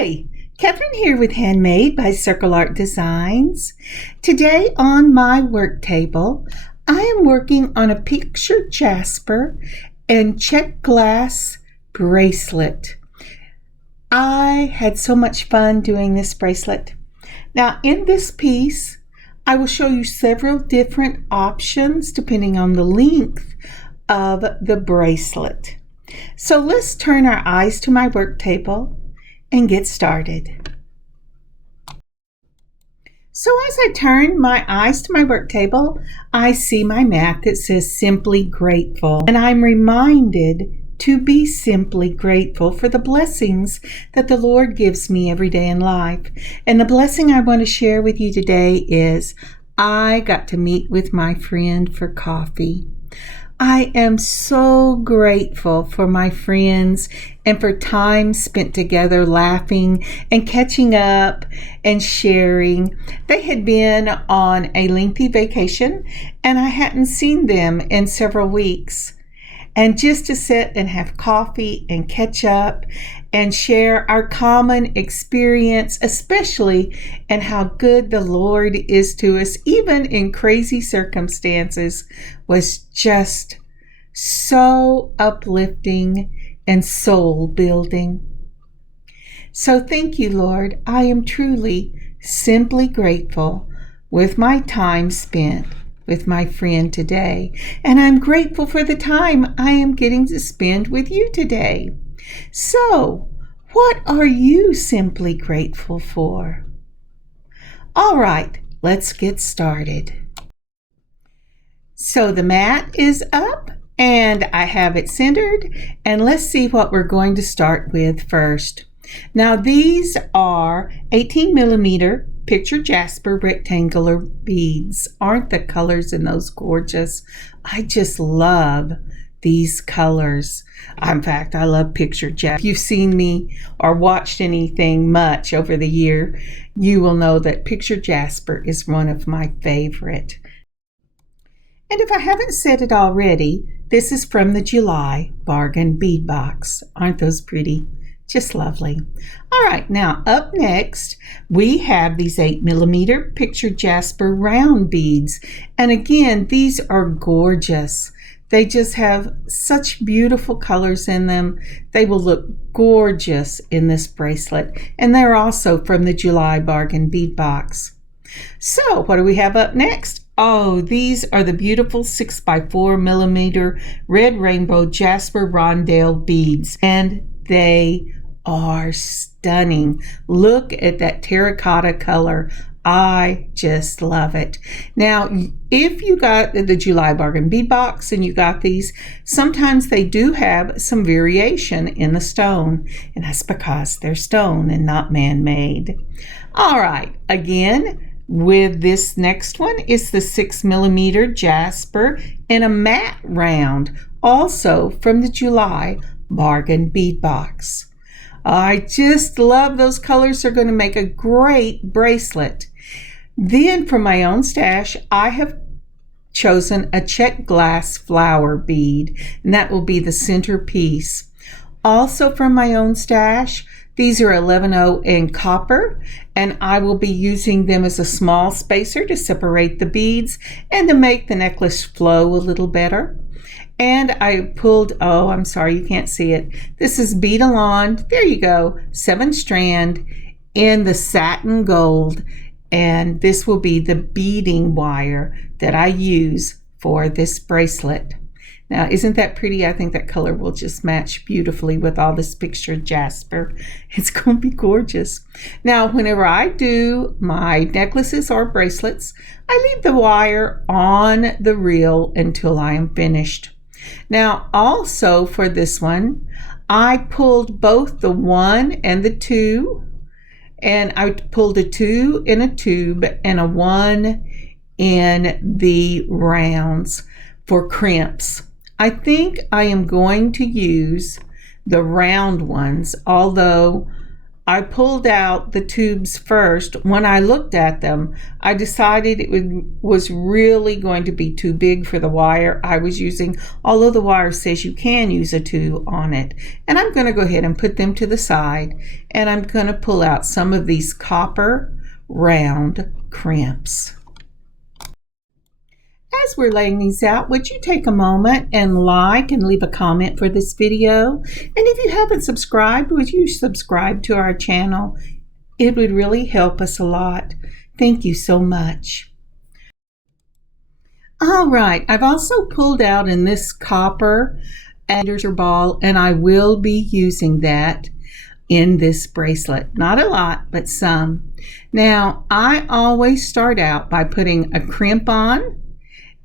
Hi, Kathryn here with Handmade by Circle Art Designs. Today on my work table, I am working on a picture Jasper and Czech glass bracelet. I had so much fun doing this bracelet. Now in this piece, I will show you several different options depending on the length of the bracelet. So let's turn our eyes to my work table and get started. So as I turn my eyes to my work table, I see my mat that says Simply Grateful. And I'm reminded to be simply grateful for the blessings that the Lord gives me every day in life. And the blessing I want to share with you today is I got to meet with my friend for coffee. I am so grateful for my friends and for time spent together laughing and catching up and sharing. They had been on a lengthy vacation and I hadn't seen them in several weeks. And just to sit and have coffee and catch up and share our common experience, especially in how good the Lord is to us, even in crazy circumstances, was just so uplifting and soul building. So thank you, Lord. I am truly simply grateful with my time spent with my friend today. And I'm grateful for the time I am getting to spend with you today. So, what are you simply grateful for? All right, let's get started. So the mat is up and I have it centered, and let's see what we're going to start with first. Now these are 18 millimeter picture Jasper rectangular beads. Aren't the colors in those gorgeous? I just love these colors. In fact, I love picture Jasper. If you've seen me or watched anything much over the year, you will know that picture Jasper is one of my favorite. And if I haven't said it already, this is from the July Bargain Bead Box. Aren't those pretty? Just lovely. All right, now up next, we have these 8 millimeter picture Jasper round beads. And again, these are gorgeous. They just have such beautiful colors in them. They will look gorgeous in this bracelet. And they're also from the July Bargain Bead Box. So what do we have up next? Oh, these are the beautiful 6x4 millimeter red rainbow Jasper rondelle beads. And they are stunning. Look at that terracotta color. I just love it. Now, if you got the July Bargain Bead Box and you got these, sometimes they do have some variation in the stone, and that's because they're stone and not man-made. All right, again, with this next one is the 6 millimeter Jasper in a matte round, also from the July Bargain Bead Box. I just love those colors. They're going to make a great bracelet. Then for my own stash, I have chosen a Czech glass flower bead, and that will be the centerpiece. Also from my own stash, these are 11/0 in copper, and I will be using them as a small spacer to separate the beads and to make the necklace flow a little better. And I pulled, oh, I'm sorry, you can't see it. This is Bead Alon, there you go, 7-strand in the satin gold. And this will be the beading wire that I use for this bracelet. Now, isn't that pretty? I think that color will just match beautifully with all this picture Jasper. It's going to be gorgeous. Now, whenever I do my necklaces or bracelets, I leave the wire on the reel until I am finished. Now, also for this one, I pulled both the 1 and the 2, and I pulled a 2 in a tube and a 1 in the rounds for crimps. I think I am going to use the round ones, although I pulled out the tubes first. When I looked at them, I decided was really going to be too big for the wire I was using, although the wire says you can use a tube on it. And I'm going to go ahead and put them to the side, and I'm going to pull out some of these copper round crimps. As we're laying these out, would you take a moment and like and leave a comment for this video? And if you haven't subscribed, would you subscribe to our channel? It would really help us a lot. Thank you so much. All right, I've also pulled out in this copper adder ball, and I will be using that in this bracelet. Not a lot, but some. Now, I always start out by putting a crimp on.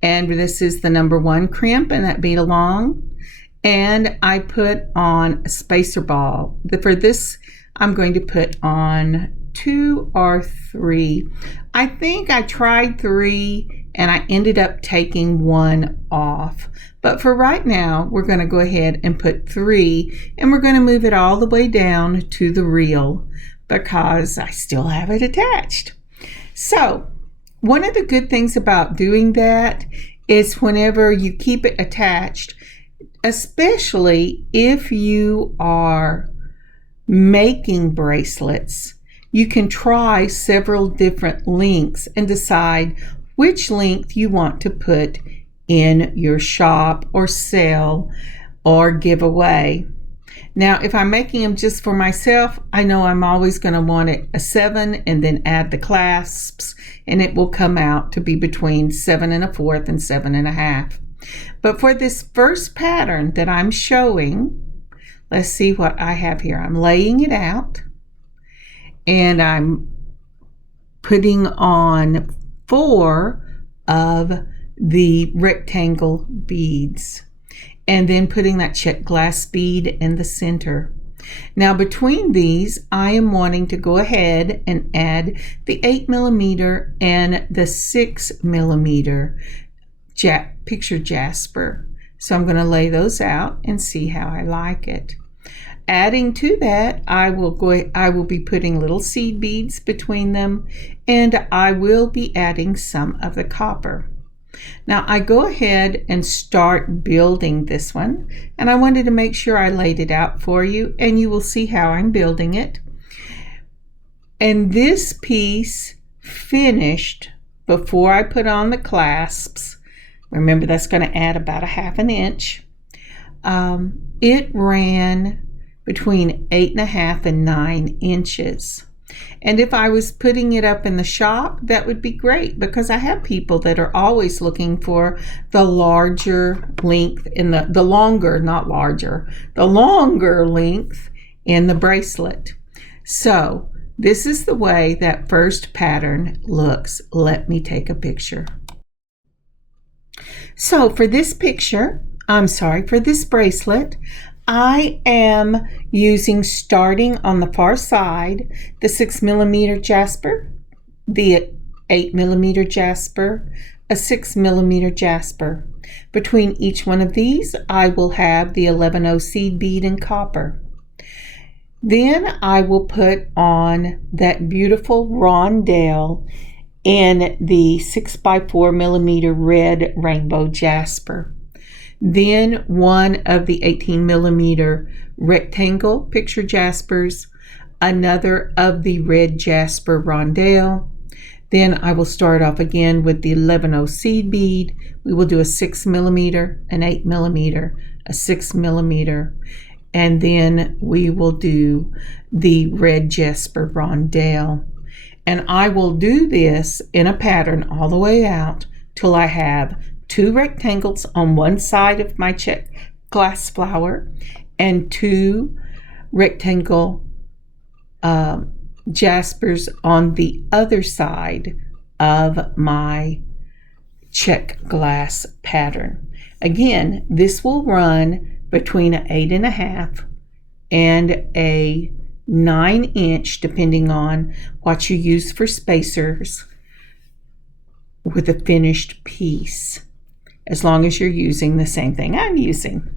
And this is the number 1 crimp in that bead along. And I put on a spacer ball. For this, I'm going to put on 2 or 3. I think I tried 3 and I ended up taking 1 off. But for right now, we're going to go ahead and put 3, and we're going to move it all the way down to the reel because I still have it attached. So, one of the good things about doing that is whenever you keep it attached, especially if you are making bracelets, you can try several different lengths and decide which length you want to put in your shop or sell or give away. Now, if I'm making them just for myself, I know I'm always going to want it a 7 and then add the clasps, and it will come out to be between 7 1/4 and 7 1/2. But for this first pattern that I'm showing, let's see what I have here. I'm laying it out, and I'm putting on 4 of the rectangle beads, and then putting that check glass bead in the center. Now between these, I am wanting to go ahead and add the 8mm and the 6mm picture Jasper. So I'm going to lay those out and see how I like it. Adding to that, I will be putting little seed beads between them, and I will be adding some of the copper. Now I go ahead and start building this one, and I wanted to make sure I laid it out for you, and you will see how I'm building it. And this piece finished before I put on the clasps. Remember, that's going to add about 1/2 inch. It ran between 8 1/2 and 9 inches. And if I was putting it up in the shop, that would be great, because I have people that are always looking for the larger length in the longer, not larger, the longer length in the bracelet. So this is the way that first pattern looks. Let me take a picture. So for this for this bracelet, I am using, starting on the far side, the 6mm Jasper, the 8mm Jasper, a 6mm Jasper. Between each one of these, I will have the 11/0 seed bead in copper. Then I will put on that beautiful rondelle in the 6x4mm red rainbow Jasper. Then one of the 18mm rectangle picture Jaspers, another of the red Jasper rondelle. Then I will start off again with the 11/0 seed bead. We will do a 6mm, an 8mm, a 6mm, and then we will do the red Jasper rondelle. And I will do this in a pattern all the way out till I have 2 rectangles on one side of my check glass flower and 2 rectangle Jaspers on the other side of my check glass pattern. Again, this will run between an 8 1/2 and a 9 inch, depending on what you use for spacers, with a finished piece. as long as you're using the same thing I'm using.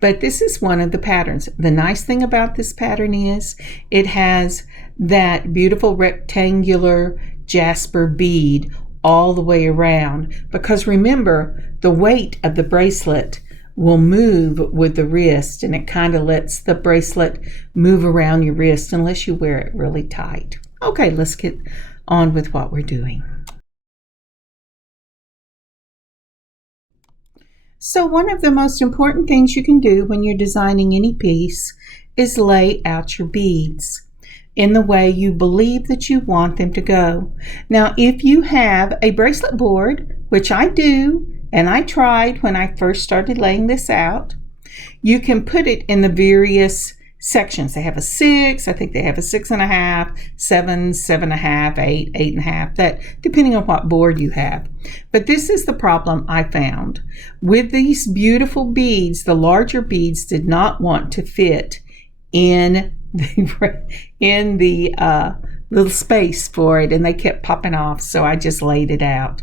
But this is one of the patterns. The nice thing about this pattern is it has that beautiful rectangular Jasper bead all the way around, because remember, the weight of the bracelet will move with the wrist, and it kind of lets the bracelet move around your wrist unless you wear it really tight. Okay, let's get on with what we're doing. So one of the most important things you can do when you're designing any piece is lay out your beads in the way you believe that you want them to go. Now, if you have a bracelet board, which I do, and I tried when I first started laying this out, you can put it in the various sections. They have a 6, I think they have a 6.5, 7, 7.5, 8, 8.5, that depending on what board you have. But this is the problem I found. With these beautiful beads, the larger beads did not want to fit in the little space for it, and they kept popping off, so I just laid it out.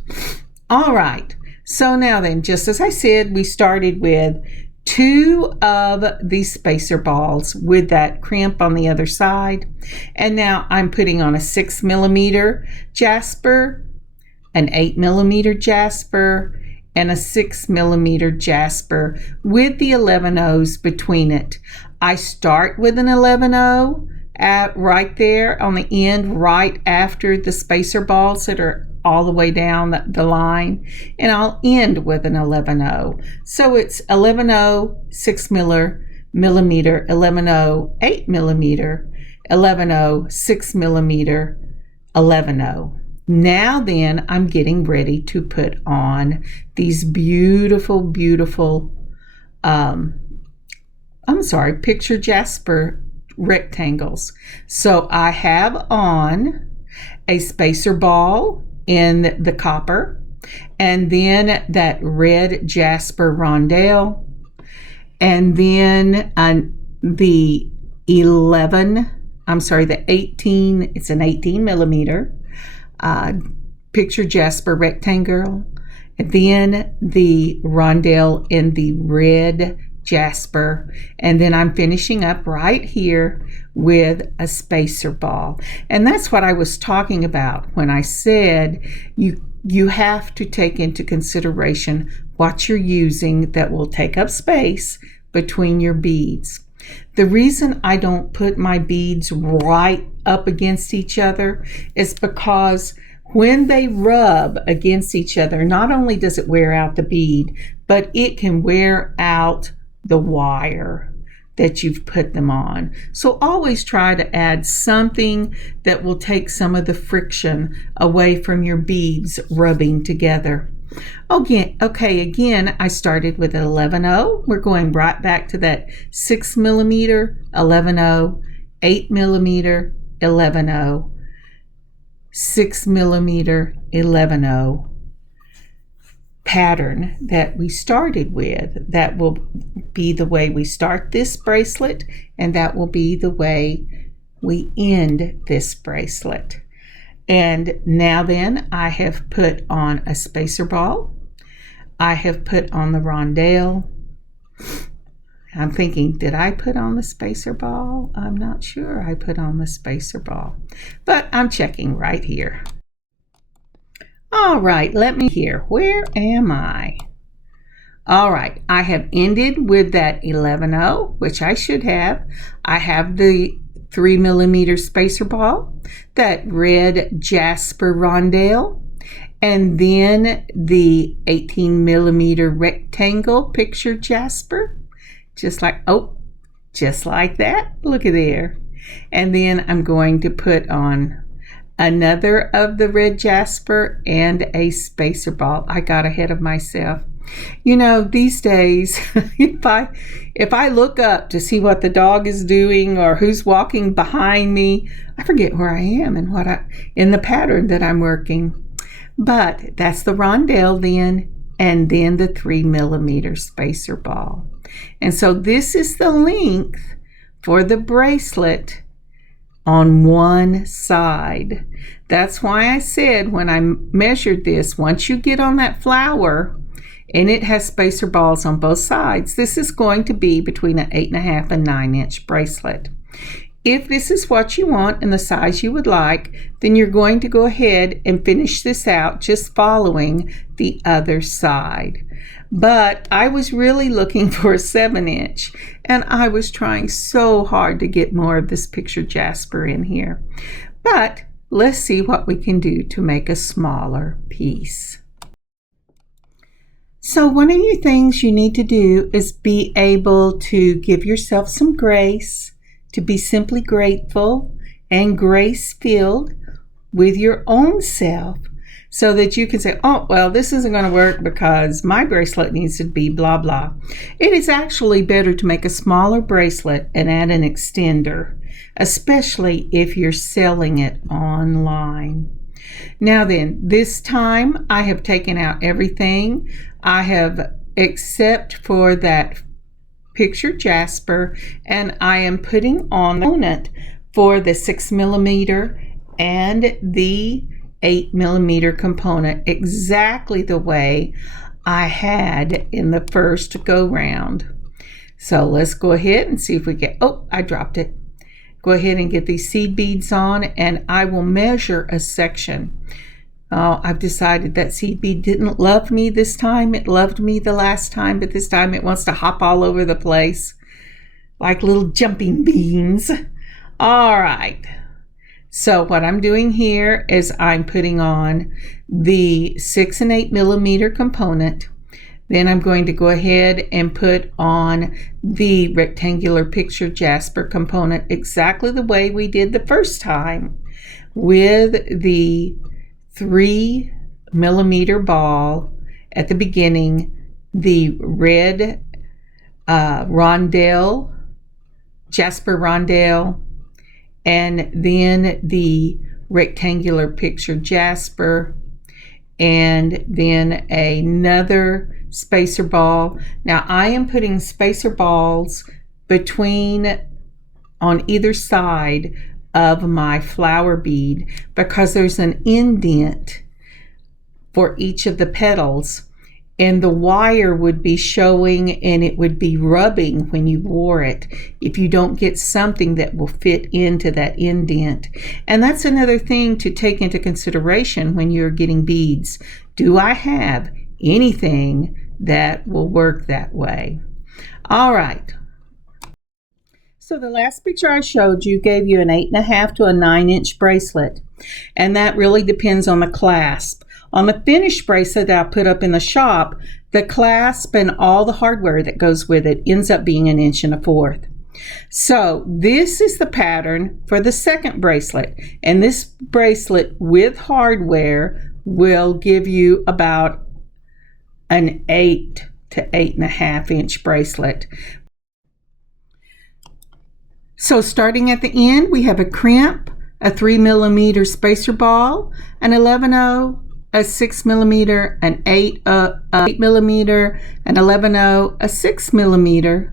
All right, so now then, just as I said, we started with 2 of these spacer balls with that crimp on the other side, and now I'm putting on a 6mm Jasper, an 8mm Jasper, and a 6mm Jasper with the 11/0s between it. I start with an 11/0 right there on the end, right after the spacer balls that are all the way down the line, and I'll end with an 11/0. So it's 11/0 6mm, 11/0 8mm, 11/0 6mm, 11/0. Now then, I'm getting ready to put on these beautiful, beautiful, picture Jasper rectangles. So I have on a spacer ball in the copper, and then that red Jasper rondelle, and then the 18, it's an 18mm picture Jasper rectangle, and then the rondelle in the red Jasper, and then I'm finishing up right here with a spacer ball. And that's what I was talking about when I said you have to take into consideration what you're using that will take up space between your beads. The reason I don't put my beads right up against each other is because when they rub against each other, not only does it wear out the bead, but it can wear out the wire that you've put them on. So always try to add something that will take some of the friction away from your beads rubbing together. Okay, again, I started with an 11/0. We're going right back to that 6mm, 11/0, 8mm, 11/0, 6mm, 11/0 pattern that we started with. That will be the way we start this bracelet, and that will be the way we end this bracelet. And now then, I have put on a spacer ball. I have put on the rondelle. I'm thinking, did I put on the spacer ball? I'm not sure I put on the spacer ball, but I'm checking right here. All right, let me hear. Where am I? All right, I have ended with that 11/0, which I should have. I have the 3mm spacer ball, that red Jasper rondelle, and then the 18mm rectangle picture Jasper, just like that. Look at there. And then I'm going to put on another of the red Jasper and a spacer ball. I got ahead of myself. You know, these days, if I look up to see what the dog is doing or who's walking behind me, I forget where I am and in the pattern that I'm working. But that's the rondelle then, and then the 3mm spacer ball. And so this is the length for the bracelet on one side. That's why I said when I measured this, once you get on that flower and it has spacer balls on both sides. This is going to be between an 8.5 and 9-inch bracelet. If this is what you want and the size you would like, then you're going to go ahead and finish this out just following the other side. But I was really looking for a 7-inch, and I was trying so hard to get more of this picture Jasper in here. But let's see what we can do to make a smaller piece. So one of the things you need to do is be able to give yourself some grace, to be simply grateful and grace-filled with your own self, so that you can say, oh, well, this isn't going to work because my bracelet needs to be blah, blah. It is actually better to make a smaller bracelet and add an extender, especially if you're selling it online. Now then, this time I have taken out everything. I have, except for that picture Jasper, and I am putting on the component for the 6mm and the 8mm component exactly the way I had in the first go round. So let's go ahead and see if we get, oh, I dropped it. Go ahead and get these seed beads on, and I will measure a section. Oh, I've decided that seed bead didn't love me this time. It loved me the last time, but this time it wants to hop all over the place like little jumping beans. All right. So what I'm doing here is I'm putting on the 6 and 8mm component. Then I'm going to go ahead and put on the rectangular picture Jasper component exactly the way we did the first time, with the 3mm ball at the beginning, the red rondelle, Jasper rondelle, and then the rectangular picture Jasper, and then another spacer ball. Now I am putting spacer balls between, on either side of my flower bead, because there's an indent for each of the petals, and the wire would be showing and it would be rubbing when you wore it if you don't get something that will fit into that indent. And that's another thing to take into consideration when you're getting beads. Do I have anything that will work that way? All right. So the last picture I showed you gave you an 8.5 to a 9-inch bracelet, and that really depends on the clasp. On the finished bracelet that I put up in the shop, the clasp and all the hardware that goes with it ends up being 1.25 inches. So this is the pattern for the second bracelet, and this bracelet with hardware will give you about an 8 to 8.5 inch bracelet. So starting at the end, we have a crimp, a 3mm spacer ball, an 11/0, a 6mm, an 8mm, an 11/0, a 6mm,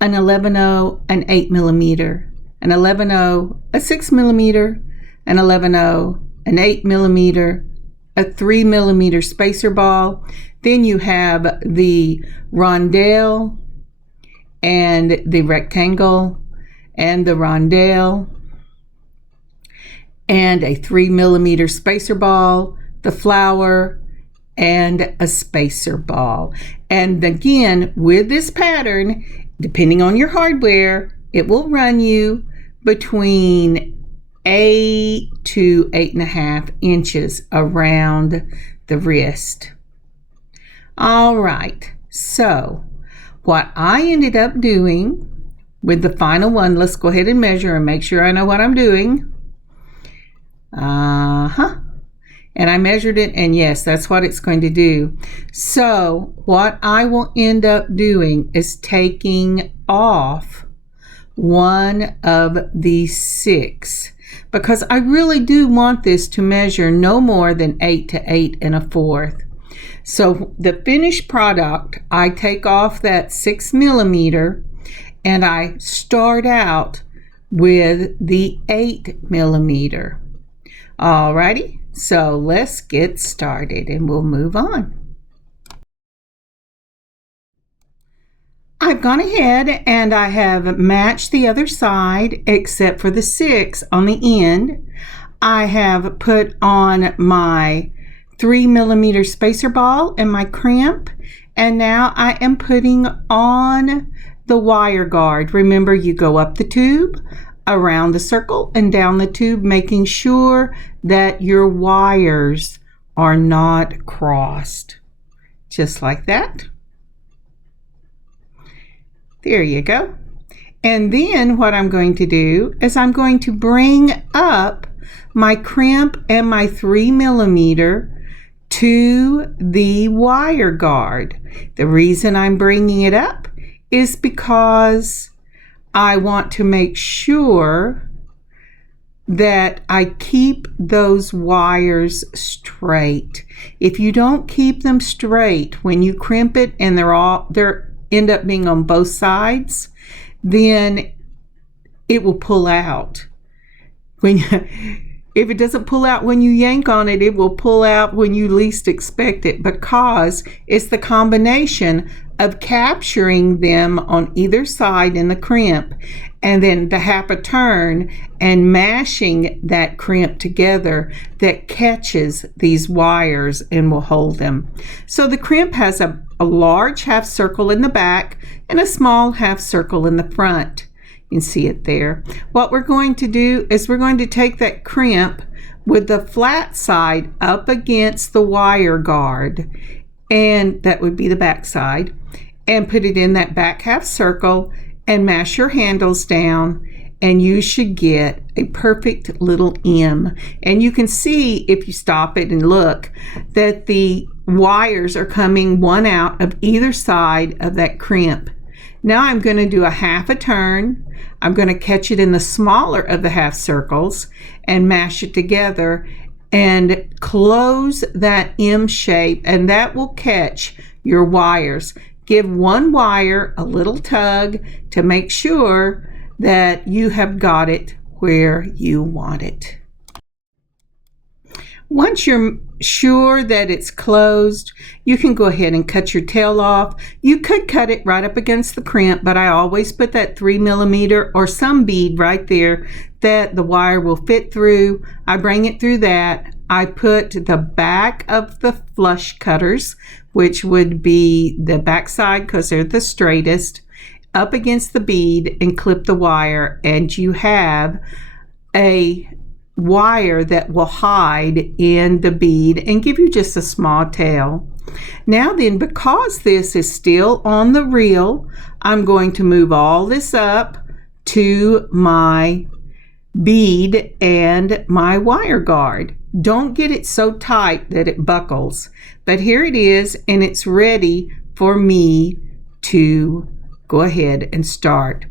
an 11/0, an 8mm, an 11/0, a 6mm, an 11/0, an 8mm, a 3mm spacer ball. Then you have the rondelle and the rectangle and the rondelle and a 3mm spacer ball, the flower, and a spacer ball. And again, with this pattern, depending on your hardware, it will run you between 8 to 8.5 inches around the wrist. All right, so what I ended up doing with the final one, let's go ahead and measure and make sure I know what I'm doing. And I measured it, and yes, that's what it's going to do. So what I will end up doing is taking off one of these 6, because I really do want this to measure no more than 8 to 8.25. So the finished product, I take off that 6mm and I start out with the 8mm. Alrighty, so let's get started and we'll move on. I've gone ahead and I have matched the other side except for the 6 on the end. I have put on my 3mm spacer ball and my crimp, and now I am putting on the wire guard. Remember, you go up the tube, around the circle, and down the tube, making sure that your wires are not crossed. Just like that. There you go. And then what I'm going to do is I'm going to bring up my crimp and my 3mm to the wire guard. The reason I'm bringing it up is because I want to make sure that I keep those wires straight. If you don't keep them straight when you crimp it and they're end up being on both sides, then it will pull out. If it doesn't pull out when you yank on it, it will pull out when you least expect it, because it's the combination of capturing them on either side in the crimp and then the half a turn and mashing that crimp together that catches these wires and will hold them. So the crimp has a large half circle in the back and a small half circle in the front. You can see it there. What we're going to do is we're going to take that crimp with the flat side up against the wire guard, and that would be the back side, and put it in that back half circle and mash your handles down, and you should get a perfect little M. And you can see, if you stop it and look, that the wires are coming one out of either side of that crimp. Now I'm going to do a half a turn. I'm going to catch it in the smaller of the half circles and mash it together and close that M shape, and that will catch your wires. Give one wire a little tug to make sure that you have got it where you want it. Once you're sure that it's closed, you can go ahead and cut your tail off. You could cut it right up against the crimp, but I always put that 3mm or some bead right there that the wire will fit through. I bring it through that. I put the back of the flush cutters, which would be the back side because they're the straightest, up against the bead and clip the wire, and you have a wire that will hide in the bead and give you just a small tail. Now then, because this is still on the reel, I'm going to move all this up to my bead and my wire guard. Don't get it so tight that it buckles, but here it is, and it's ready for me to go ahead and start.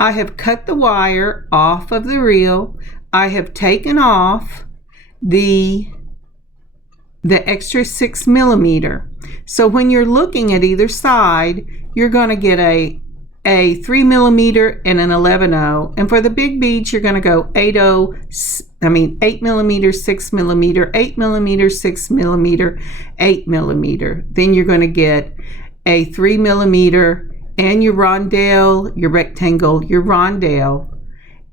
I have cut the wire off of the reel. I have taken off the extra 6mm. So when you're looking at either side, you're going to get a 3mm and an 11/0. And for the big beads, you're going to go 8mm, 6mm, 8mm, 6mm, 8mm. Then you're going to get a 3mm and your rondelle, your rectangle, your rondelle,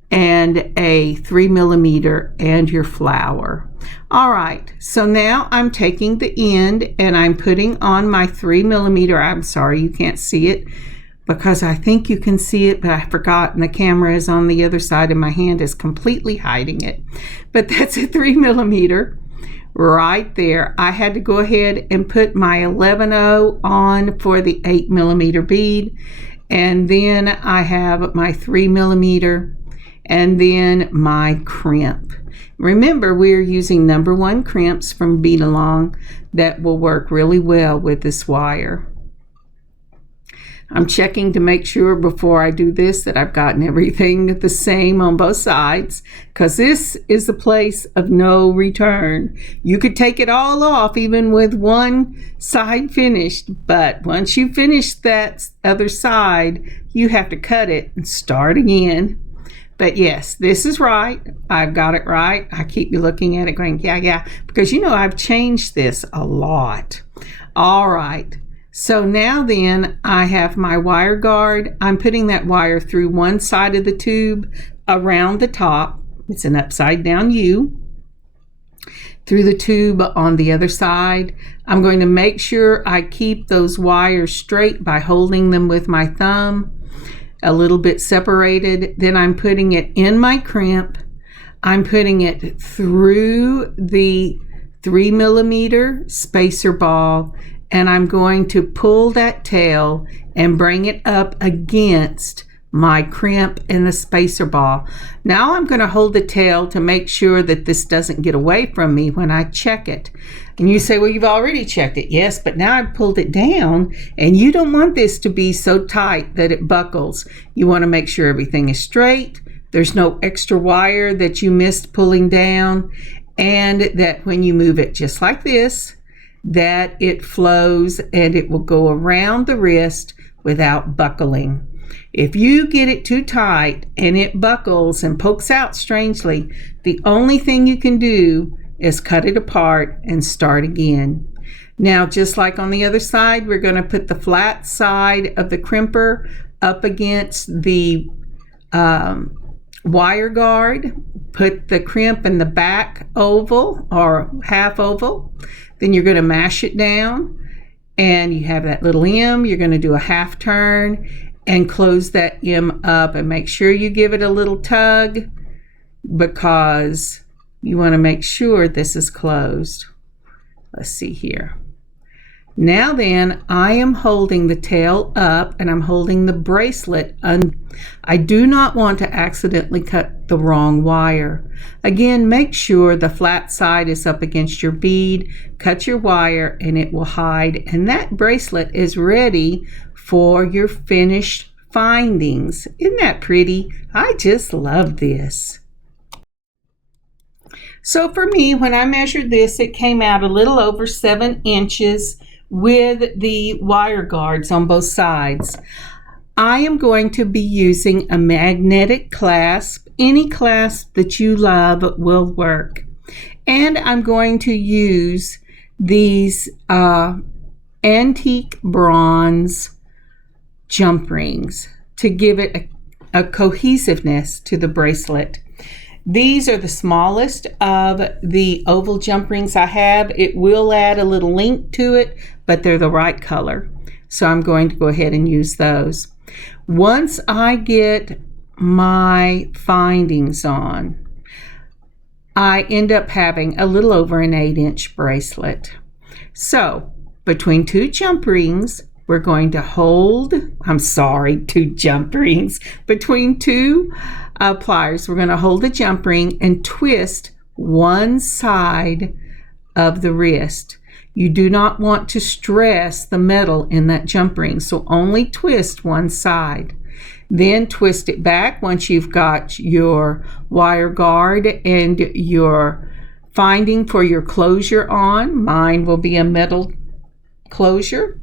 and a 3mm and your flower. All right, so now I'm taking the end and I'm putting on my 3mm. I'm sorry you can't see it because I think you can see it, but I forgot, and the camera is on the other side and my hand is completely hiding it. But that's a 3mm right there. I had to go ahead and put my 11/0 on for the 8mm bead, and then I have my 3mm and then my crimp. Remember, we're using number 1 crimps from Bead Along that will work really well with this wire. I'm checking to make sure before I do this that I've gotten everything the same on both sides, because this is the place of no return. You could take it all off even with one side finished, but once you finish that other side, you have to cut it and start again. But yes, this is right. I've got it right. I keep looking at it going, yeah, because I've changed this a lot. All right. So now then I have my wire guard. I'm putting that wire through one side of the tube around the top. It's an upside down U. Through the tube on the other side. I'm going to make sure I keep those wires straight by holding them with my thumb a little bit separated. Then I'm putting it in my crimp. I'm putting it through the 3mm spacer ball, and I'm going to pull that tail and bring it up against my crimp and the spacer ball. Now I'm going to hold the tail to make sure that this doesn't get away from me when I check it. And you say, well, you've already checked it. Yes, but now I've pulled it down, and you don't want this to be so tight that it buckles. You want to make sure everything is straight. There's no extra wire that you missed pulling down, and that when you move it just like this, that it flows and it will go around the wrist without buckling. If you get it too tight and it buckles and pokes out strangely, the only thing you can do is cut it apart and start again. Now, just like on the other side, we're going to put the flat side of the crimper up against the wire guard, put the crimp in the back oval or half oval. Then you're going to mash it down, and you have that little M. You're going to do a half turn and close that M up, and make sure you give it a little tug because you want to make sure this is closed. Let's see here. Now then, I am holding the tail up and I'm holding the bracelet. I do not want to accidentally cut the wrong wire. Again, make sure the flat side is up against your bead. Cut your wire and it will hide. And that bracelet is ready for your finished findings. Isn't that pretty? I just love this. So for me, when I measured this, it came out a little over 7 inches with the wire guards on both sides. I am going to be using a magnetic clasp. Any clasp that you love will work. And I'm going to use these antique bronze jump rings to give it a cohesiveness to the bracelet. These are the smallest of the oval jump rings I have. It will add a little link to it, but they're the right color. So I'm going to go ahead and use those. Once I get my findings on, I end up having a little over an 8-inch bracelet. So between 2 jump rings, we're going to hold, 2 jump rings. Between 2 pliers, we're going to hold the jump ring and twist one side of the wrist. You do not want to stress the metal in that jump ring, so only twist one side. Then twist it back once you've got your wire guard and your finding for your closure on. Mine will be a metal closure.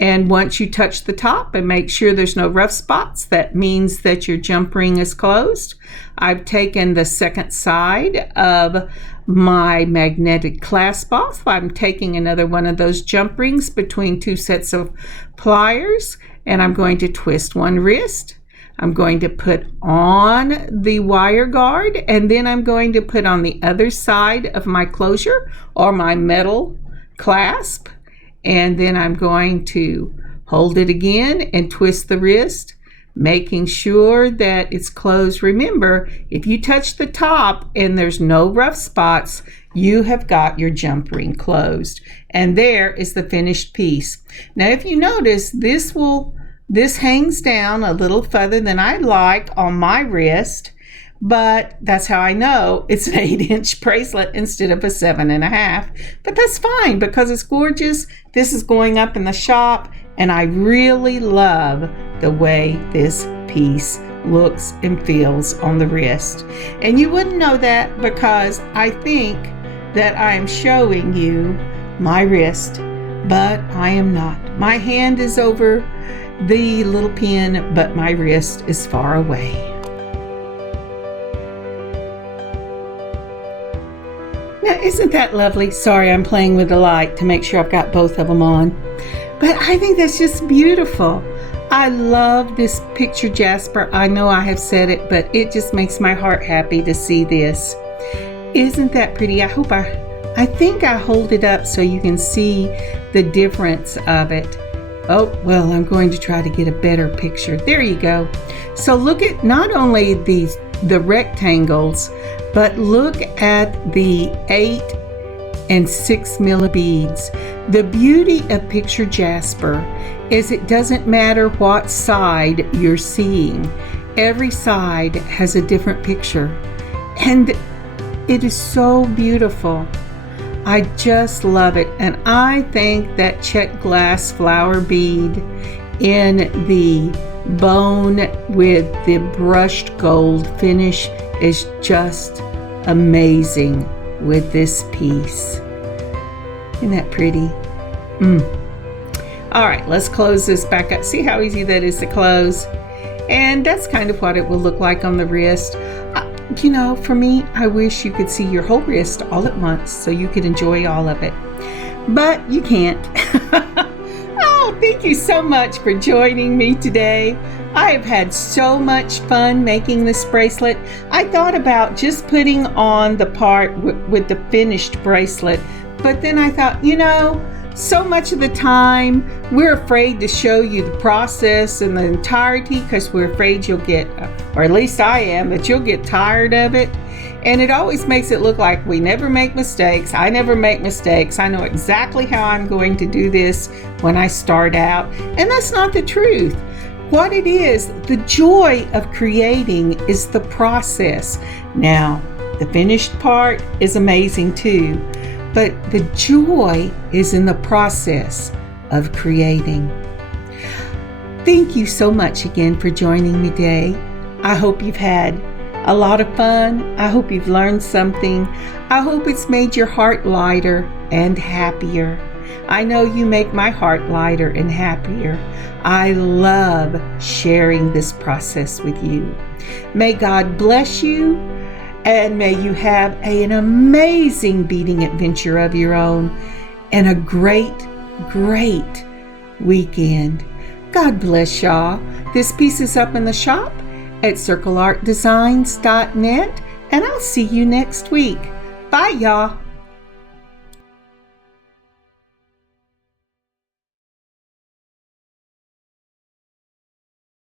And once you touch the top and make sure there's no rough spots, that means that your jump ring is closed. I've taken the second side of my magnetic clasp off. I'm taking another one of those jump rings between 2 sets of pliers, and I'm going to twist one wrist. I'm going to put on the wire guard, and then I'm going to put on the other side of my closure or my metal clasp. And then I'm going to hold it again and twist the wrist, making sure that it's closed. Remember, if you touch the top and there's no rough spots, you have got your jump ring closed. And there is the finished piece. Now, if you notice, this hangs down a little further than I like on my wrist, but that's how I know it's an 8-inch bracelet instead of a 7.5. But that's fine because it's gorgeous. This is going up in the shop, and I really love the way this piece looks and feels on the wrist. And you wouldn't know that because I think that I am showing you my wrist, but I am not. My hand is over the little pin, but my wrist is far away. Now, isn't that lovely? Sorry, I'm playing with the light to make sure I've got both of them on. But I think that's just beautiful. I love this picture Jasper. I know I have said it, but it just makes my heart happy to see this. Isn't that pretty? I think I hold it up so you can see the difference of it. Oh, well, I'm going to try to get a better picture. There you go. So look at not only the rectangles, but look at the 8 and 6 milli beads. The beauty of picture Jasper is it doesn't matter what side you're seeing. Every side has a different picture, and it is so beautiful. I just love it, and I think that Czech glass flower bead in the bone with the brushed gold finish is just amazing with this piece. Isn't that pretty? All right, let's close this back up. See how easy that is to close? And that's kind of what it will look like on the wrist. You know, for me, I wish you could see your whole wrist all at once so you could enjoy all of it. But you can't. Oh, thank you so much for joining me today. I have had so much fun making this bracelet. I thought about just putting on the part with the finished bracelet, but then I thought, you know, so much of the time we're afraid to show you the process in the entirety because we're afraid you'll get, or at least I am, that you'll get tired of it. And it always makes it look like we never make mistakes. I never make mistakes. I know exactly how I'm going to do this when I start out. And that's not the truth. What it is, the joy of creating is the process. Now, the finished part is amazing too. But the joy is in the process of creating. Thank you so much again for joining me today. I hope you've had a lot of fun. I hope you've learned something. I hope it's made your heart lighter and happier. I know you make my heart lighter and happier. I love sharing this process with you. May God bless you. And may you have an amazing beading adventure of your own and a great, great weekend. God bless y'all. This piece is up in the shop at circleartdesigns.net, and I'll see you next week. Bye, y'all.